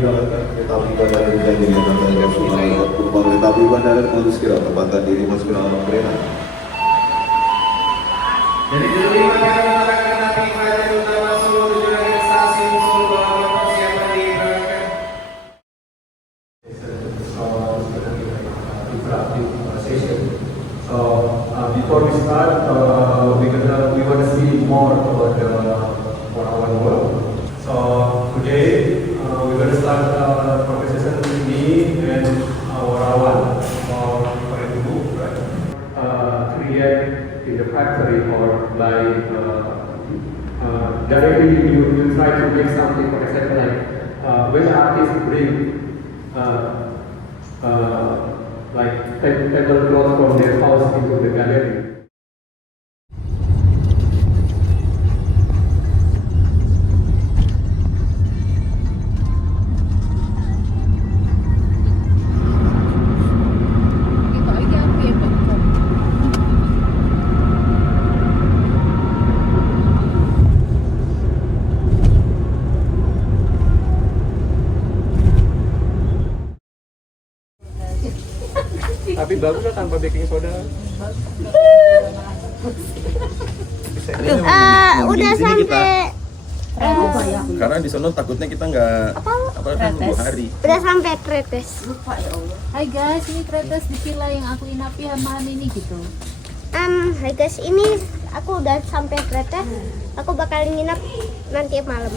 kereta api bandara Janji dan kereta api bandara Modus Kira tempatkan diri masuk ke dalam kereta. Dari kelima kali kereta api Fajar Utama Solo tujuan akhir stasiun Solo Balapan persiapan digerakkan. Before we start, we want to see more about the 101 world. So today we're going to start conversation with me and our group, right? Create in the factory or by directly you try to make something. For example, like when the artist bring like tablecloth from their house into the gallery. Tapi bagus lah tanpa baking soda. Udah sampai. Karena di sana takutnya kita nggak nunggu hari. Udah sampai Tretes. Hai guys, ini Tretes di villa yang aku inapi malam ini gitu. Hai guys, ini aku udah sampai Tretes. Aku bakal nginep nanti malam.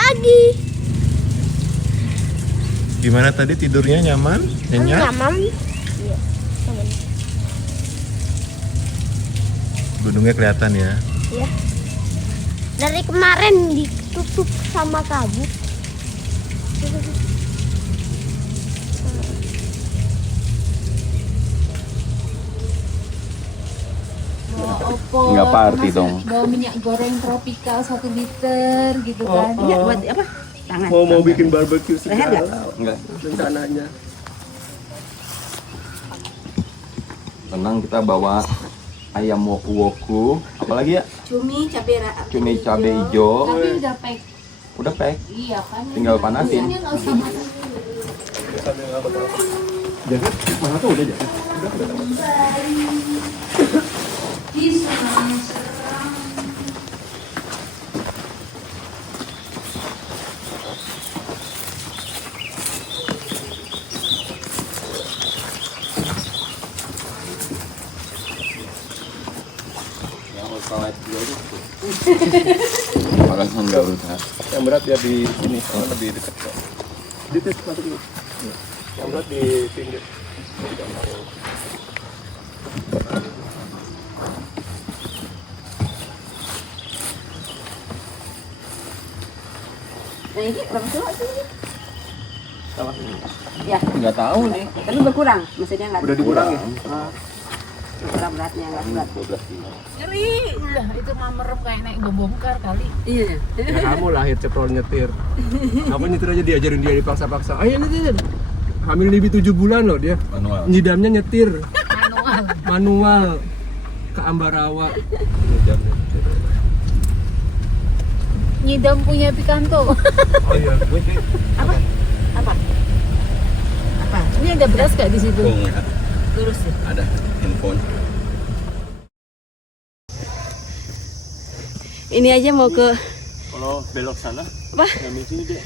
Pagi. Gimana tadi tidurnya nyaman? Nyenyak? Nyaman. Iya, nyaman. Gunungnya kelihatan ya. Iya. Dari kemarin ditutup sama kabut. Nggak party dong. Bawa minyak goreng tropikal 1 liter gitu kan. Iya, buat apa? Tangan. Mau bikin barbecue Leher nggak? segala Enggak. rencananya. Tenang, kita bawa ayam woku-woku. Apalagi ya? Cumi Cabai hijau. Tapi udah pack. Udah pack. Iya kan. Tinggal panasin. Ini nggak usah masak. Jaket mana tuh udah jaket. Makanya nggak berusaha. Yang berat ya di sini, lebih dekat kok. Di tes masuk dulu. Yang berat di pinggir. Nah ini berapa kilo sih? Salah. Ya, Nggak tahu nih. tapi berkurang, maksudnya nggak Udah dikurangi. berkurang beratnya nggak berat. 12 kilo. Ngeri, udah itu mah merem kayak naik bongkar kali. Iya. Ya kamu lahir ceprol nyetir. Apa nyetir aja diajarin dia dipaksa-paksa. Ayo nyetir. Hamil lebih 7 bulan loh dia. Manual. Nyidamnya nyetir. Manual. Manual ke Ambarawa. Nyidam punya Picanto. Oh iya. Apa? Apa? Apa? Ini ada beras gak di situ? Terus ya. Ada handphone. Ini aja mau ke Kalau belok sana, apa? ngambil sini deh.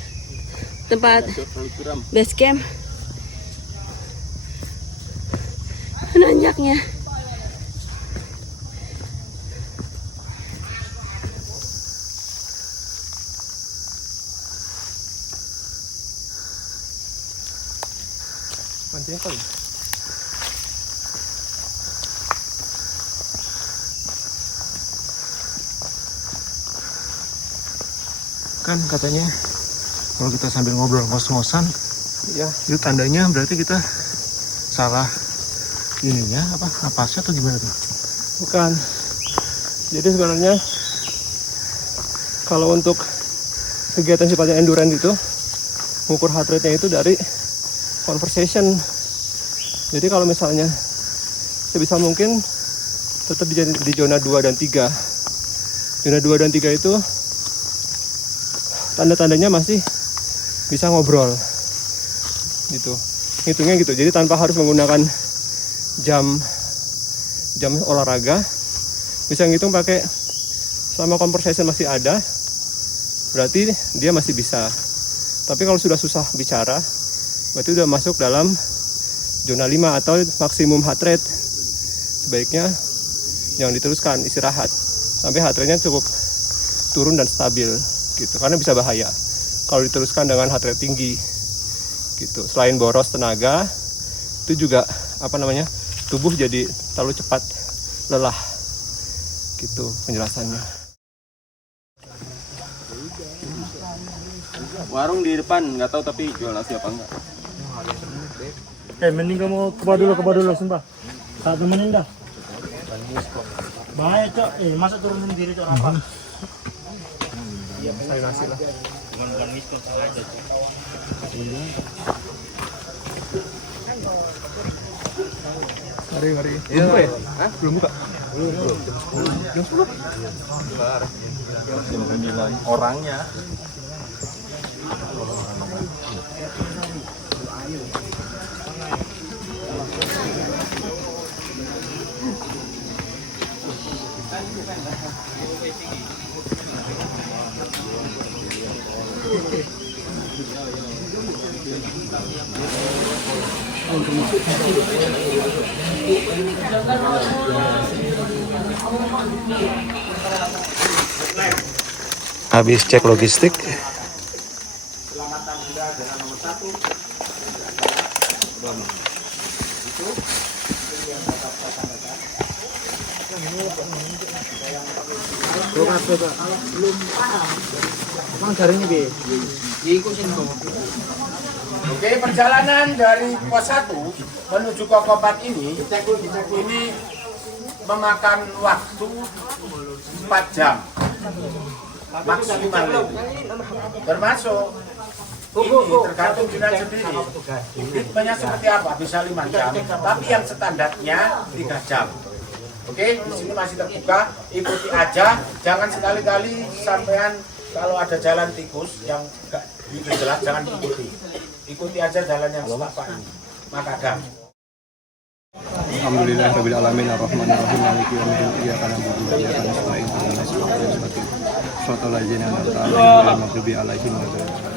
Tempat Terlalu curam. base camp. Nanjaknya. Pancingnya kali. Kan katanya kalau kita sambil ngobrol ngos-ngosan, Iya. itu tandanya berarti kita salah ininya apa napasnya atau gimana tuh? Bukan. Jadi sebenarnya kalau untuk kegiatan sifatnya endurance itu, mengukur heart rate-nya itu dari conversation. Jadi kalau misalnya sebisa mungkin tetap di zona 2 dan 3. Zona 2 dan 3 itu tanda-tandanya masih bisa ngobrol gitu. Hitungnya gitu. Jadi tanpa harus menggunakan jam olahraga, bisa ngitung pakai selama conversation masih ada, berarti dia masih bisa. Tapi kalau sudah susah bicara, berarti udah masuk dalam zona 5 atau maksimum heart rate. Sebaiknya jangan diteruskan, istirahat sampai heart rate-nya cukup turun dan stabil gitu, karena bisa bahaya kalau diteruskan dengan heart rate tinggi gitu. Selain boros tenaga, itu juga tubuh jadi terlalu cepat lelah gitu penjelasannya. Warung di depan, nggak tahu tapi jual nasi apa enggak. Mending kamu ke bawah dulu, sumpah. Tak temenin dah. Baik, Cok. Masa turun sendiri, Cok, apa? Saya nasi lah. Bukan misto, salah aja, Cok. Mari. Buka ya? Belum buka? Belum. Jam 10? Orangnya. Habis cek logistik. Oke, perjalanan dari pos 1 menuju ke Kopat ini memakan waktu 4 jam maksimal, termasuk ini tergantung Junan sendiri. Ritmenya seperti apa, bisa 5 jam, tapi yang standarnya 3 jam. Oke, di sini masih terbuka, ikuti aja, jangan sekali-kali sampean kalau ada jalan tikus yang gak jelas jangan ikuti. Ikuti aja jalan yang setapak ini. Makadam. Alhamdulillahirabbil alamin arrahmanirrahim maliki yaumiddin iyyaka na'budu wa iyyaka nasta'in ihdinas siratal mustaqim shiratal ladzina an'amta 'alaihim ghairil maghdubi 'alaihim waladdallin.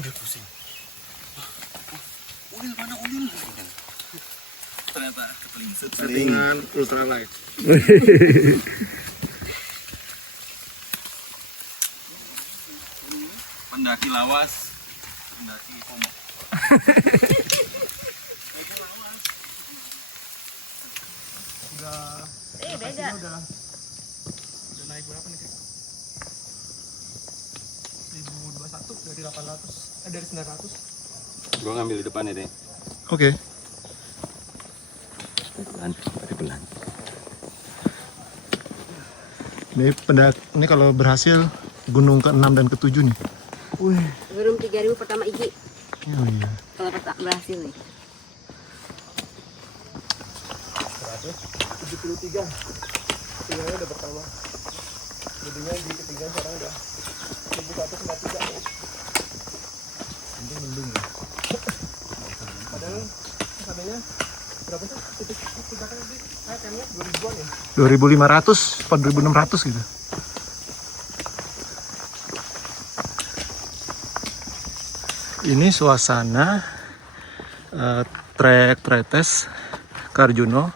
Udah pusing. Ulil mana Ulil? Ternyata ketelingsut. Settingan ultralight. Pendaki lawas, pendaki komok. Beda. Udah naik berapa nih, Kak? 1021 dari 800, dari 900. Gua ngambil di depan ya, deh. Oke. Pelan. Ini kalau berhasil gunung ke-6 dan ke-7 nih. Belum 3.000 pertama Iji. Oh iya. Kalau berhasil nih. 173. Ketinggiannya udah bertambah. Jadinya di ketinggian sekarang udah 1143. Mendung ya. Padahal katanya berapa sih? Titik kali sih? Kayaknya 2000-an ya. 2500 atau 2600 gitu. Ini suasana trek Tretes ke Arjuno.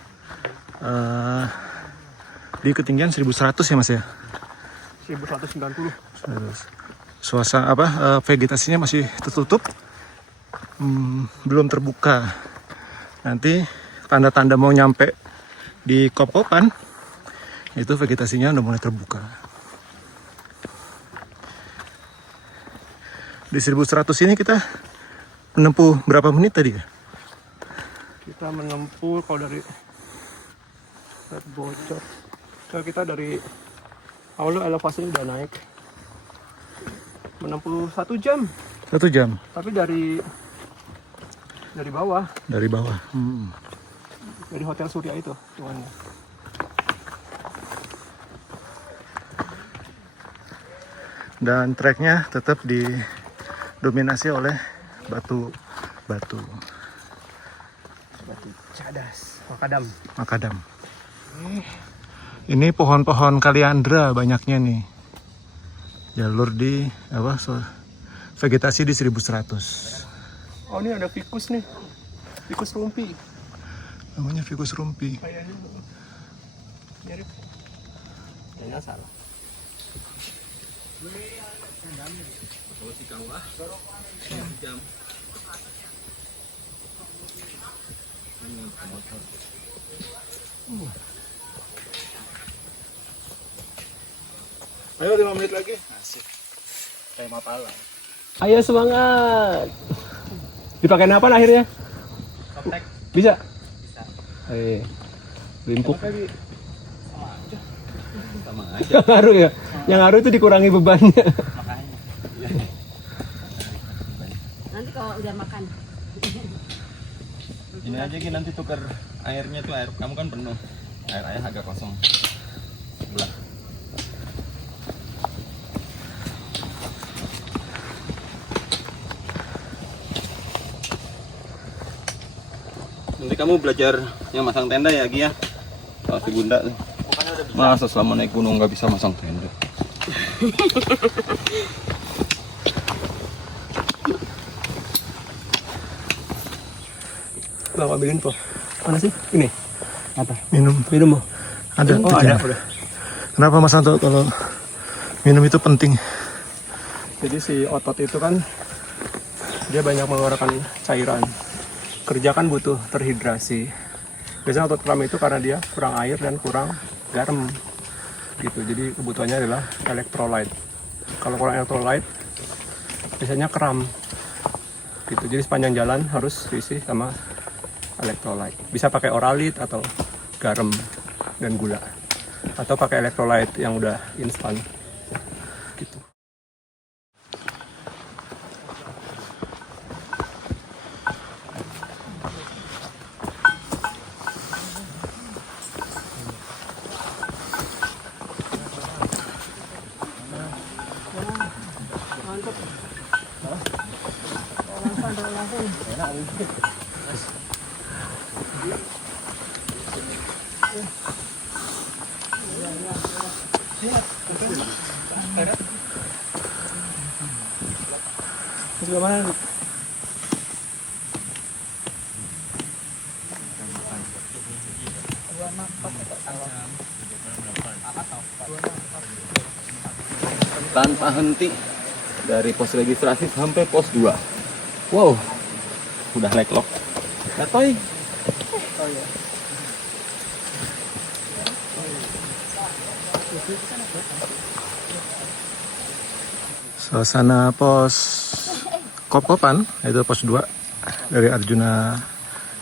di ketinggian 1100 ya Mas ya. 1190. Suasana vegetasinya masih tertutup, belum terbuka. Nanti tanda-tanda mau nyampe di Kop-Kopan itu vegetasinya udah mulai terbuka. Di 1100 ini kita menempuh berapa menit tadi ya? Kita menempuh kalau dari bocor. Kita dari awalnya elevasinya udah naik menempuh 1 jam. 1 jam. Tapi dari bawah. Dari bawah. Dari Hotel Surya itu tuannya. Dan treknya tetap didominasi oleh batu Cadas, makadam. Ini pohon-pohon kaliandra banyaknya nih. Jalur di vegetasi di 1100. Oh, ini ada ficus nih. Ficus rumpi. Namanya ficus rumpi. Kayaknya mirip. Kayaknya salah. Ayo 5 menit lagi. Asik. Kayak mapala. Ayo semangat. Dipakai apa akhirnya? Bisa? Bisa. Limpuk. Sama aja. Yang ngaruh ya? Yang ngaruh itu dikurangi bebannya. Nanti kalau udah makan. Ini aja Ki, nanti tukar airnya tuh, air kamu kan penuh. Air ayah agak kosong. Belah. Nanti kamu belajar yang masang tenda ya Ki ya. Kalau si Bunda tuh. Masa selama naik gunung nggak bisa masang tenda. Bang, ambilin po. Mana sih? Ini. Apa? Minum. Minum mo. Ada. Oh, ada. Udah. Kenapa Mas Anto kalau minum itu penting? Jadi si otot itu kan dia banyak mengeluarkan cairan. Kerja kan butuh terhidrasi. Biasanya otot kram itu karena dia kurang air dan kurang garam. Gitu. Jadi kebutuhannya adalah elektrolit. Kalau kurang elektrolit biasanya kram. Gitu. Jadi sepanjang jalan harus diisi sama elektrolit. Bisa pakai oralit atau garam dan gula. Atau pakai elektrolit yang udah instan. Gitu. Sebelah mana? Tanpa henti dari pos registrasi sampai pos 2. Wow, udah leklok. Gatoy. Suasana pos Kop-Kopan, yaitu pos 2 dari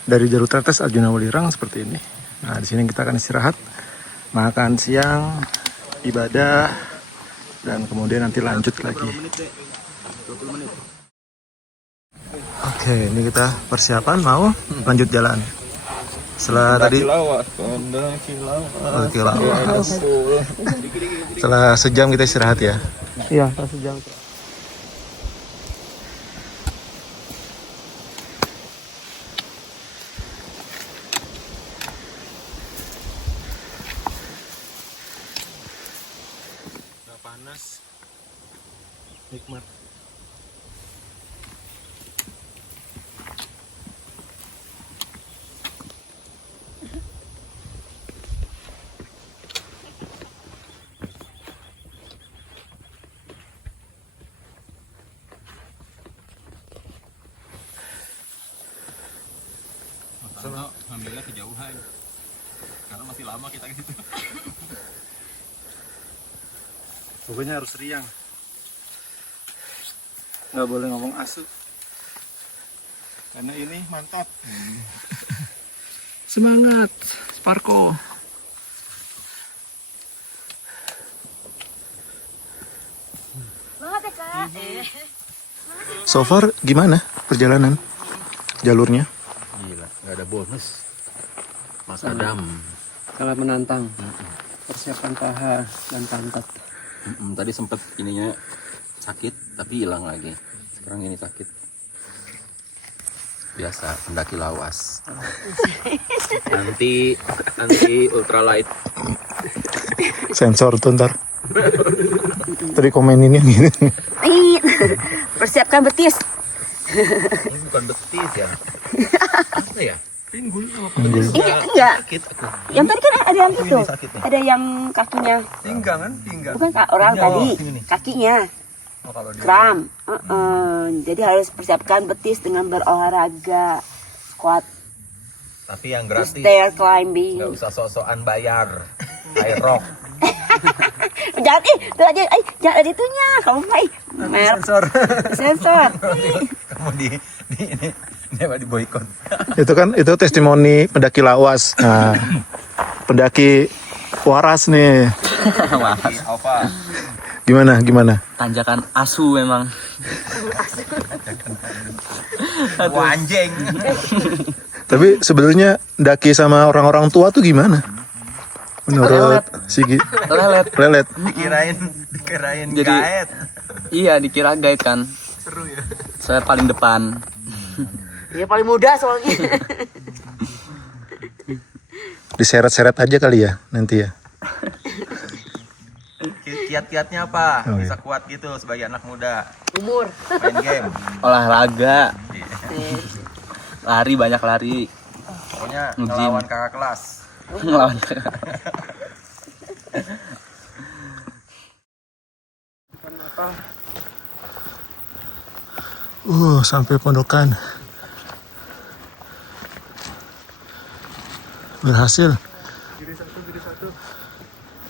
dari jalur Tretes Arjuna Welirang seperti ini. Nah, di sini kita akan istirahat, makan siang, ibadah, dan kemudian nanti lanjut lagi. Oke, ini kita persiapan mau lanjut jalan. Setelah tadi setelah sejam kita istirahat ya. Iya, sejam. Panas, nikmat. Ambilnya kejauhan. Karena masih lama kita ke situ. Pokoknya harus riang. Nggak boleh ngomong asu. Karena ini mantap. Semangat, Sparko. Banget ya kak. So far gimana perjalanan jalurnya? Gila, nggak ada bonus. Mas Adam. Sangat menantang. Persiapan paha dan pantat. Tadi sempet ininya sakit tapi hilang lagi. Sekarang ini sakit. Biasa pendaki lawas. Nanti ultralight. Sensor tuh ntar. Tadi komeninnya gini. Persiapkan betis. Ini bukan betis ya. Apa ya? Pinggul. Enggak. Sakit aku. Yang tadi kan ada yang itu. Sakit nih. Ada yang kakinya. Pinggang kan? Pinggang. Bukan kak, orang tadi. Kakinya. Oh, kalau dia Kram. Jadi harus persiapkan betis dengan berolahraga. Squat. tapi yang gratis. Stair climbing. Nggak usah sok-sokan bayar. Air rock. Jangan tuh aja, jangan ada itunya. Kamu baik. Sensor. Sensor. Kamu di boikot. Itu testimoni pendaki lawas. Nah, pendaki waras nih. Apa? Gimana? Tanjakan asu memang. Anjing. Tapi sebenarnya daki sama orang-orang tua tuh gimana? Menurut Sigi? Lelet. Dikirain Jadi, gaet. Iya, dikira guide kan. Seru ya. Saya paling depan. Dia paling muda soalnya. Diseret-seret aja kali ya nanti ya. Kiat-kiatnya apa? Oh, Bisa iya. kuat gitu sebagai anak muda. Umur. Main game. Olahraga. Lari, banyak lari. Pokoknya Nge-gym. ngelawan kakak kelas. Ngelawan. Sampai pondokan. Berhasil.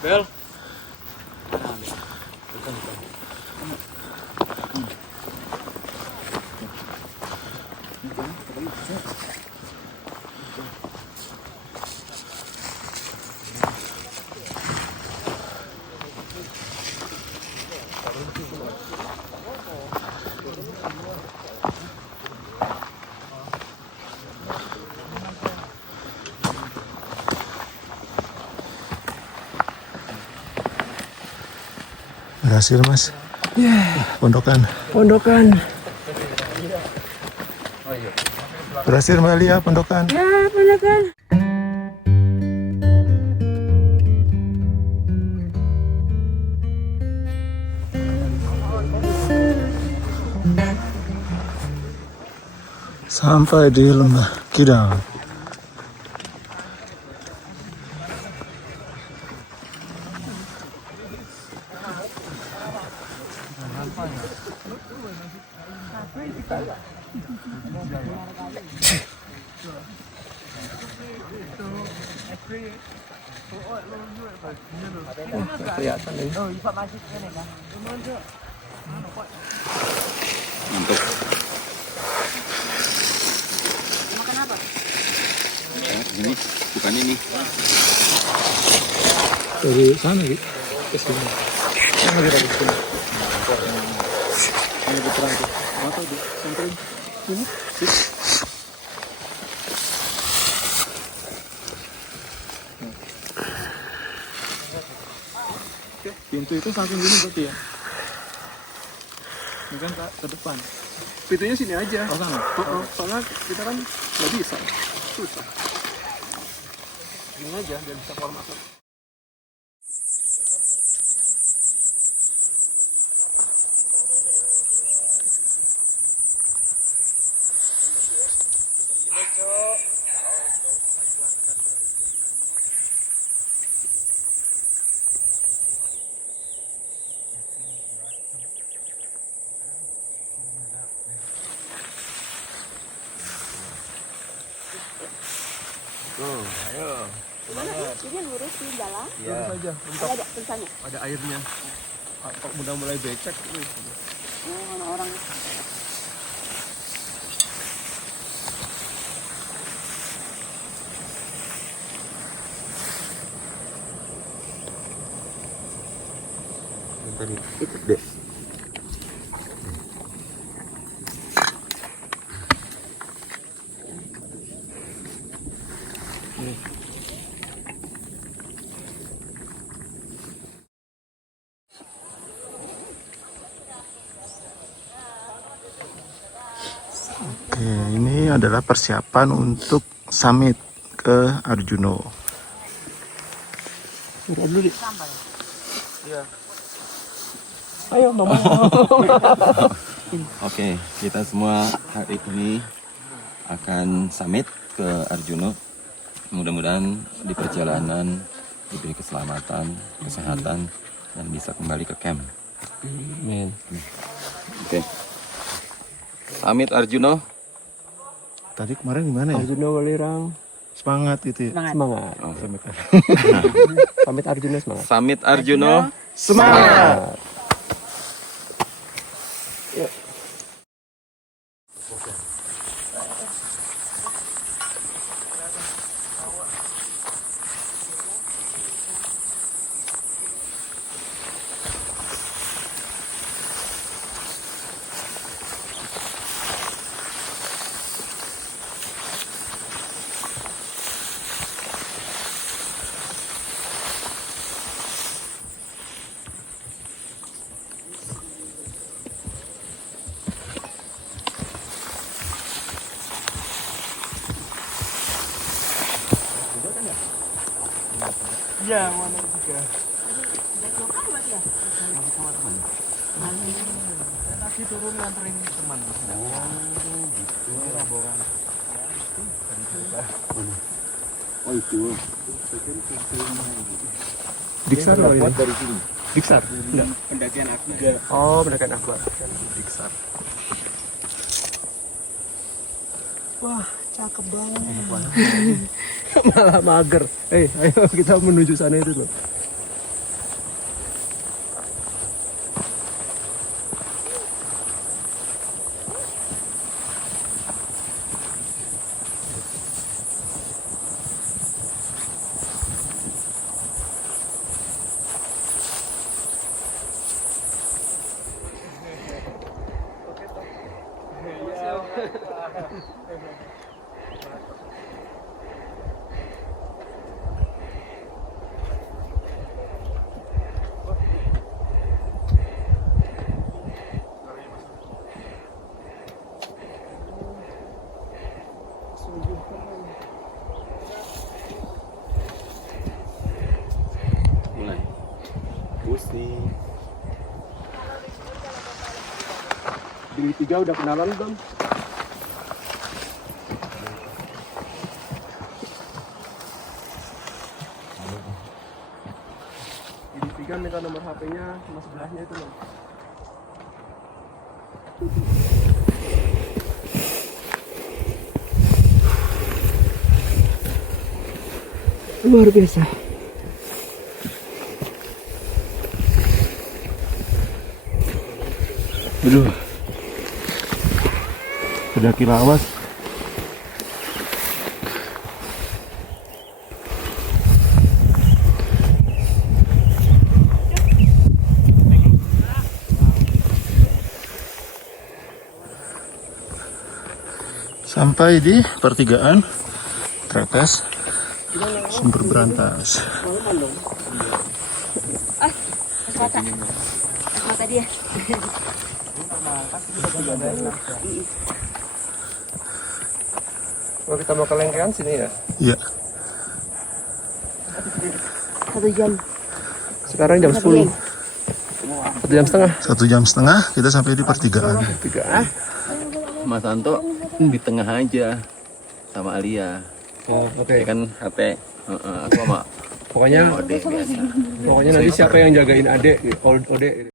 Bel. Berhasil, Mas. Pondokan. Berhasil, Mbak Lia, pondokan. Sampai di Lembah Kidal. Mantap. Ini bukan ini. Dari sana gitu. Ke sini. Sana lagi dari sini. Ini puteran tuh. Apa tuh? Samperin. Sini. Oke, pintu itu samping sini berarti ya. Ini kan ke depan. Pintunya sini aja. Oh sana. Soalnya kita kan nggak bisa. Susah. Ini aja biar bisa keluar masuk. Ini lurus di jalan. Lurus aja, mentok. Ada tulisannya. Ada airnya. Kok udah mulai becek. Oh, orang. Tadi itu deh. Oke, ini adalah persiapan untuk summit ke Arjuno. Ayo ngomong. Oke, kita semua hari ini akan summit ke Arjuno. Mudah-mudahan di perjalanan diberi keselamatan, kesehatan, dan bisa kembali ke camp. Men. Oke. Summit Arjuno. Tadi kemarin gimana ya? Arjuna Welirang. Semangat gitu ya? Semangat. Oh. Pamit Arjuna semangat. Summit Arjuno. Semangat! Diksar apa ini? Diksar? Enggak. Pendakian aku. Oh, pendakian akbar. Diksar. Wah, cakep banget. Malah mager. Ayo kita menuju sana itu loh. Mulai. Pusing. Di 3 udah kenalan belum? Di 3 minta nomor HP-nya sama sebelahnya itu loh. Luar biasa. Aduh. Pendaki lawas. Sampai di pertigaan Tretes Sumber Berantas. Mata dia. Kalau kita mau ke Lengkean sini ya? Iya. 1 jam. Sekarang jam 10. 1 jam setengah. 1,5 jam kita sampai di pertigaan. Pertigaan. Mas Anto di tengah aja sama Alia. Oh, oke. Ya kan HP. Aku sama Pokoknya Ode biasa. pokoknya nanti siapa yang jagain adek, Ode.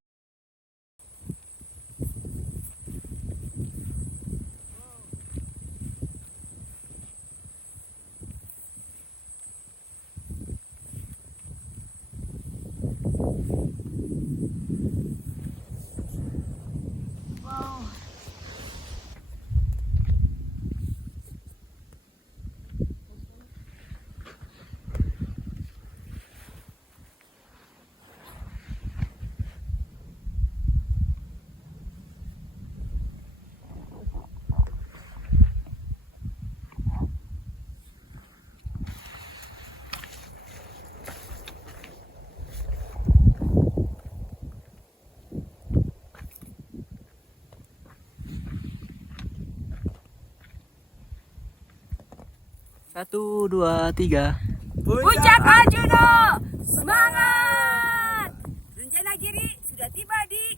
1, 2, 3. Puncak Arjuna, semangat! Rencana Giri sudah tiba di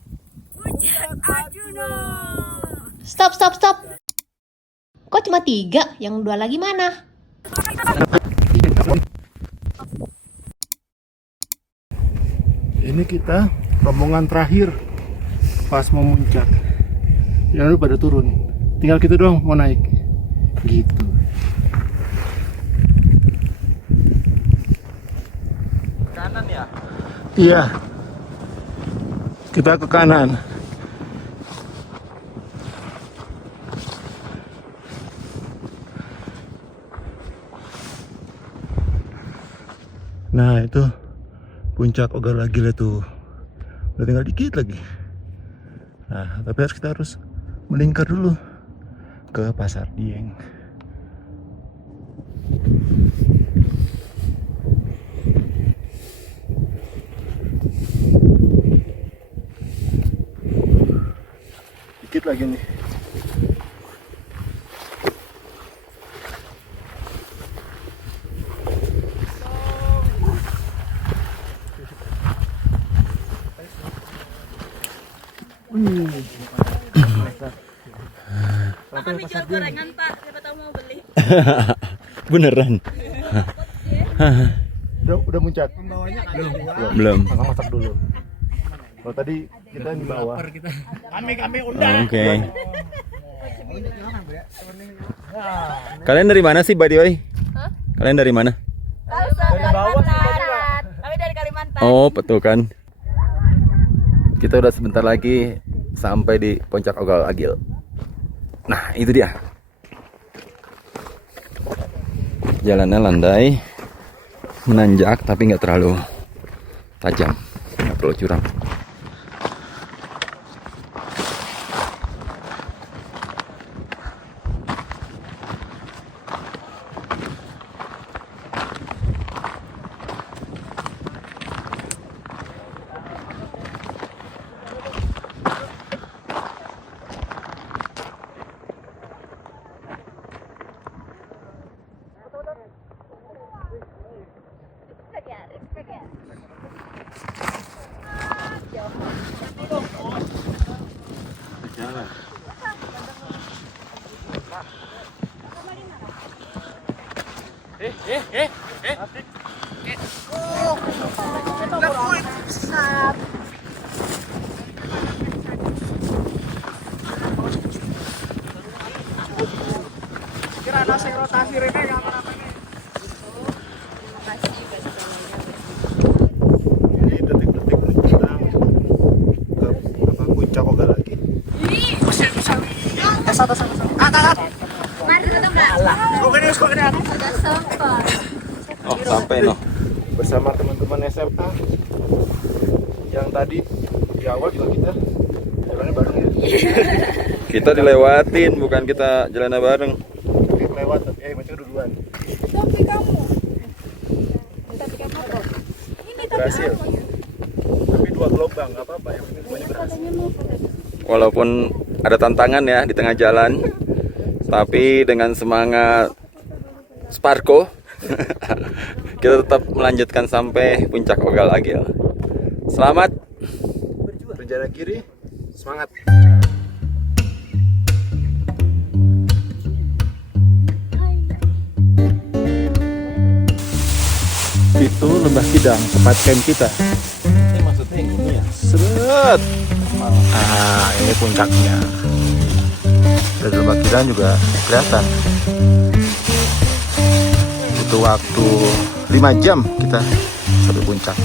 Puncak Arjuna. Stop. Kok cuma 3? Yang 2 lagi mana? Ini kita rombongan terakhir pas mau muncak. Yang udah pada turun. Tinggal kita doang mau naik. Gitu. Kanan ya? Iya. Kita ke kanan. Nah, itu puncak Ogal Agil itu. Udah tinggal dikit lagi. Nah, tapi kita harus melingkar dulu ke Pasar Dieng. Dikit lagi nih. Kami jual gorengan Pak, siapa tahu mau beli. Beneran? Udah muncak? Belum. Masak dulu. Kalau tadi kita di bawah. Kami undang. Oke. Kalian dari mana sih, by the way? Kalian dari mana? Kalimantan. Kami dari Kalimantan. Oh, betul kan? Kita udah sebentar lagi sampai di Puncak Ogal Agil. Nah, itu dia. Jalannya landai, menanjak tapi nggak terlalu tajam, nggak terlalu curam. Kira nasi rotasi ini apa-apa ini. Ini detik-detik menuju ke puncak Ogal Agil. Satu. Mari kita Sudah sampai. Oh, sampai no. Bersama teman-teman SMA yang tadi di awal juga kita jalannya bareng ya. Kita dilewatin, bukan kita jalannya bareng. Oke, lewat tapi macam duluan. Tapi kamu. Ini Berhasil. Tapi 2 gelombang nggak apa-apa, yang penting semuanya berhasil. Walaupun ada tantangan ya di tengah jalan, tapi dengan semangat Sparko kita tetap melanjutkan sampai Puncak Ogal Agil. Selamat. Rencana Giri, semangat. Itu Lembah Kidang, tempat camp kita. Ini maksudnya yang ini ya? Seret. Ah, ini puncaknya. Dari Lembah Kidang juga kelihatan. Butuh waktu 5 jam kita sampai puncak.